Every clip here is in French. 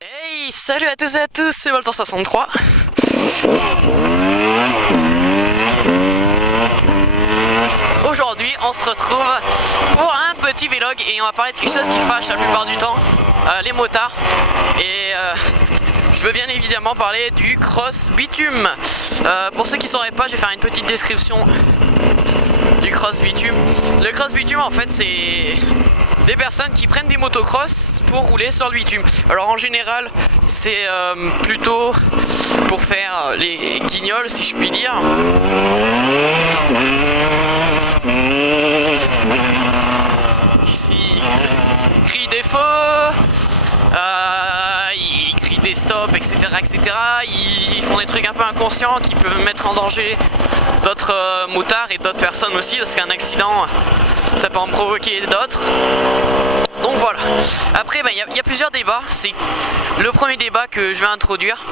Hey, salut à tous et à tous, c'est Voltan63. Aujourd'hui, on se retrouve pour un petit vlog et on va parler de quelque chose qui fâche la plupart du temps, les motards. Et je veux bien évidemment parler du cross bitume. Pour ceux qui ne sauraient pas, je vais faire une petite description du cross bitume. Le cross bitume, en fait, c'est des personnes qui prennent des motocross pour rouler sur le bitume. Alors en général, c'est plutôt pour faire les guignols, si je puis dire. Ici, ils crient des feux, ils crient des stops, etc., etc. Ils font des trucs un peu inconscients qui peuvent mettre en danger d'autres motards et d'autres personnes aussi, parce qu'un accident, ça peut en provoquer d'autres. Donc voilà. Après, il y a plusieurs débats. C'est le premier débat que je vais introduire.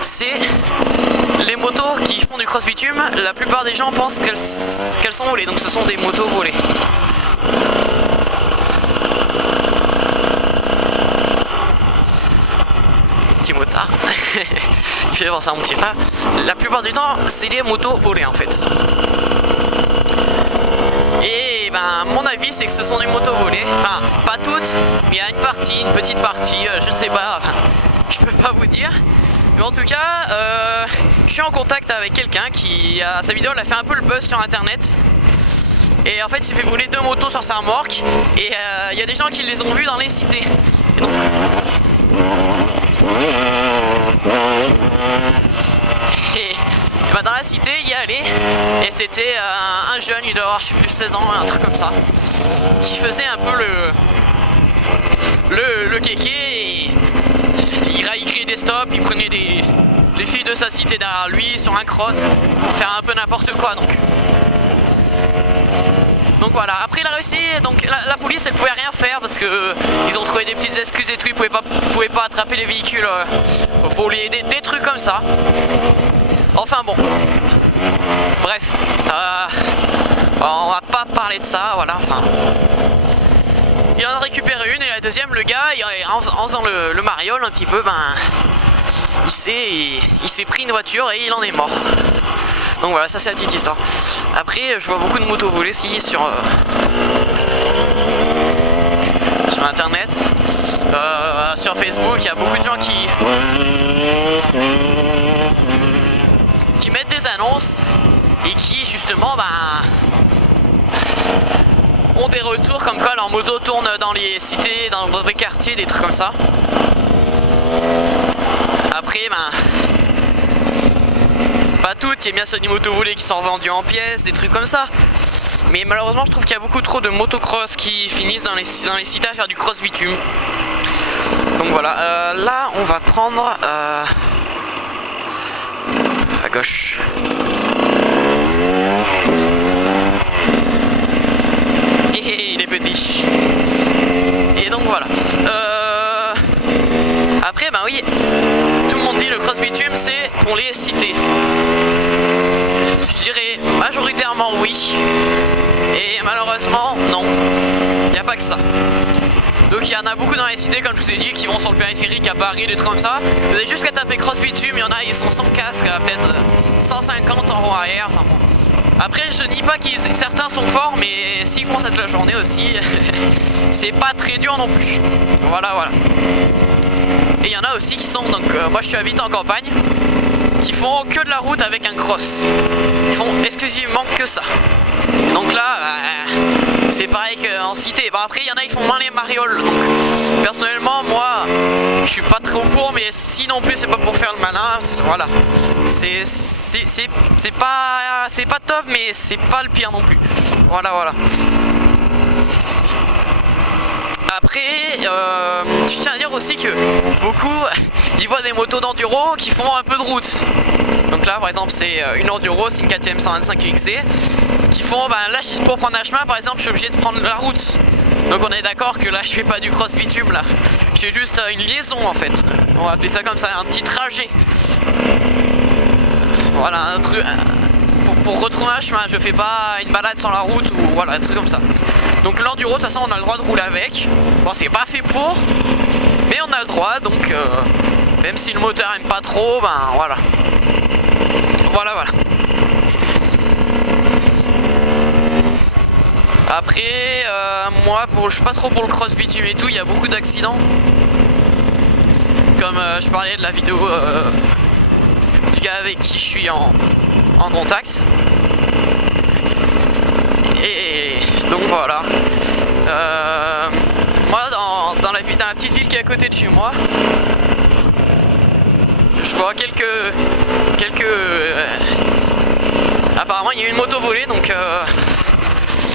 C'est les motos qui font du cross bitume. La plupart des gens pensent qu'elles sont volées. Donc ce sont des motos volées. Petit motard. Il fait penser à mon petit frère. La plupart du temps, c'est des motos volées en fait. Et mon avis c'est que ce sont des motos volées, enfin pas toutes, mais il y a une petite partie, je ne sais pas, je peux pas vous dire. Mais en tout cas, je suis en contact avec quelqu'un qui, sa vidéo elle a fait un peu le buzz sur internet. Et en fait il s'est fait voler 2 motos sur sa remorque. Et il y a des gens qui les ont vus dans les cités. Et donc... dans la cité, il y allait et c'était un jeune, il doit avoir je sais plus 16 ans, un truc comme ça, qui faisait un peu le kéké et il criait des stops, il prenait les filles de sa cité derrière lui sur un cross pour faire un peu n'importe quoi donc voilà. Après il a réussi, donc la police elle pouvait rien faire parce que ils ont trouvé des petites excuses et tout, ils pouvaient pas attraper les véhicules volés, des trucs comme ça. Enfin bon, bref, on va pas parler de ça, voilà, enfin. Il en a récupéré une et la deuxième, le gars, en faisant le mariole un petit peu, il s'est pris une voiture et il en est mort. Donc voilà, ça c'est la petite histoire. Après, je vois beaucoup de motos volées aussi sur internet, sur Facebook, il y a beaucoup de gens qui mettent des annonces et qui justement ont des retours comme quoi leur moto tourne dans les cités, dans des quartiers, des trucs comme ça. Après pas toutes, il y a bien ceux des motos volées qui sont vendus en pièces, des trucs comme ça. Mais malheureusement je trouve qu'il y a beaucoup trop de motocross qui finissent dans les cités à faire du cross bitume. Donc voilà, là on va prendre à gauche. Il est petit. Et donc voilà. Après, oui, tout le monde dit le cross bitume c'est pour les cités. Je dirais majoritairement oui. Et malheureusement, non. Il n'y a pas que ça. Donc il y en a beaucoup dans les cités, comme je vous ai dit, qui vont sur le périphérique à Paris, des trucs comme ça. Vous avez juste qu'à taper cross bitume, il y en a, ils sont sans casque, peut-être 150 en arrière, enfin bon. Après je dis pas que certains sont forts, mais s'ils font ça toute la journée aussi, c'est pas très dur non plus. Voilà. Et il y en a aussi qui sont, donc moi je suis habité en campagne, qui font que de la route avec un cross. Ils font exclusivement que ça. Donc là, c'est pareil qu'en cité. Après, il y en a qui font moins les marioles. Donc, personnellement, moi, je suis pas trop pour, mais si non plus, c'est pas pour faire le malin. Voilà. C'est pas top, mais c'est pas le pire non plus. Voilà. Après, je tiens à dire aussi que beaucoup, ils voient des motos d'enduro qui font un peu de route. Donc là, par exemple, c'est une enduro, c'est une KTM 125 XC. Qui font, là pour prendre un chemin par exemple je suis obligé de prendre la route. Donc on est d'accord que là je fais pas du cross bitume là. Je fais juste une liaison en fait. On va appeler ça comme ça, un petit trajet. Voilà, un truc. Pour retrouver un chemin, je fais pas une balade sur la route ou voilà, un truc comme ça. Donc l'enduro, de toute façon, on a le droit de rouler avec. Bon, c'est pas fait pour, mais on a le droit, donc même si le moteur aime pas trop, ben voilà. Voilà. Après, moi, je suis pas trop pour le cross bitume et tout, il y a beaucoup d'accidents. Comme je parlais de la vidéo du gars avec qui je suis en contact. Et donc voilà. Moi, dans la petite ville qui est à côté de chez moi, je vois apparemment il y a eu une moto volée, donc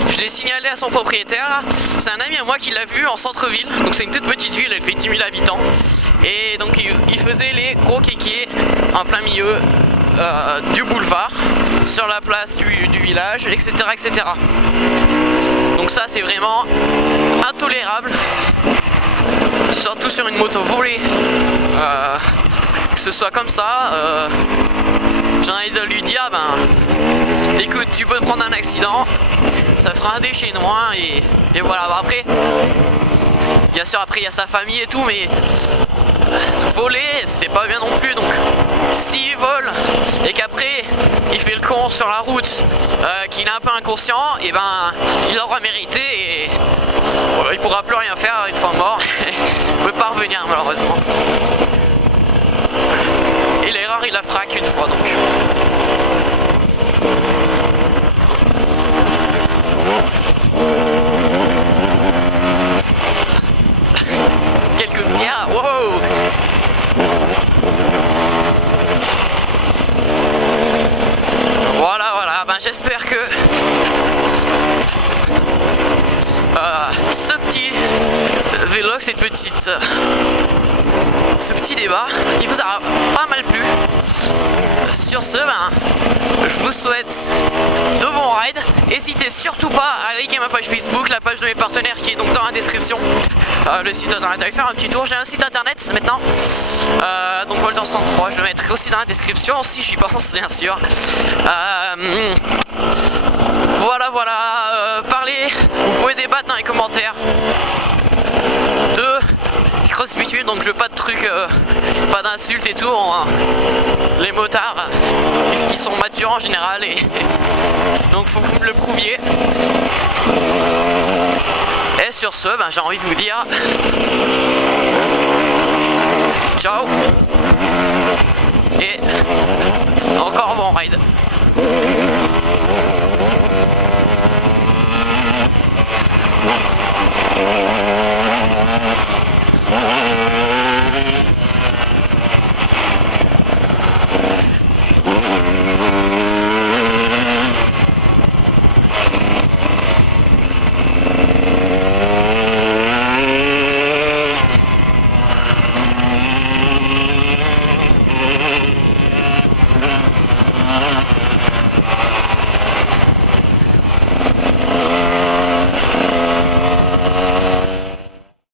je l'ai signalé à son propriétaire. C'est un ami à moi qui l'a vu en centre-ville, donc c'est une toute petite ville, elle fait 10 000 habitants. Et donc il faisait les gros kékés en plein milieu du boulevard, sur la place du village, etc., etc. Donc ça c'est vraiment intolérable, surtout sur une moto volée, que ce soit comme ça. J'ai envie de lui dire, ben écoute, tu peux te prendre un accident, ça fera un déchet de moins, et voilà. Après, bien sûr, après il y a sa famille et tout, mais voler c'est pas bien non plus. Donc s'il vole et qu'après il fait le con sur la route, qu'il est un peu inconscient, et ben il l'aura mérité, et il pourra plus rien faire une fois mort. Il peut pas revenir malheureusement. Et l'erreur il la fera qu'une fois, donc. Quelques bières, wow. Voilà, ben j'espère que ce petit vlog, ce petit débat, il vous a pas mal plu. Sur ce, ben, je vous souhaite de bons rides. N'hésitez surtout pas à liker ma page Facebook, la page de mes partenaires qui est donc dans la description. Le site internet, allez faire un petit tour. J'ai un site internet maintenant, donc Voltan 103, je le mettrai aussi dans la description si j'y pense, bien sûr. Voilà, parlez, vous pouvez débattre dans les commentaires de cross bitume, donc je veux pas de trucs, pas d'insultes et tout. Les motards, ils sont matures en général, et donc faut que vous me le prouviez. Et sur ce, ben, j'ai envie de vous dire ciao et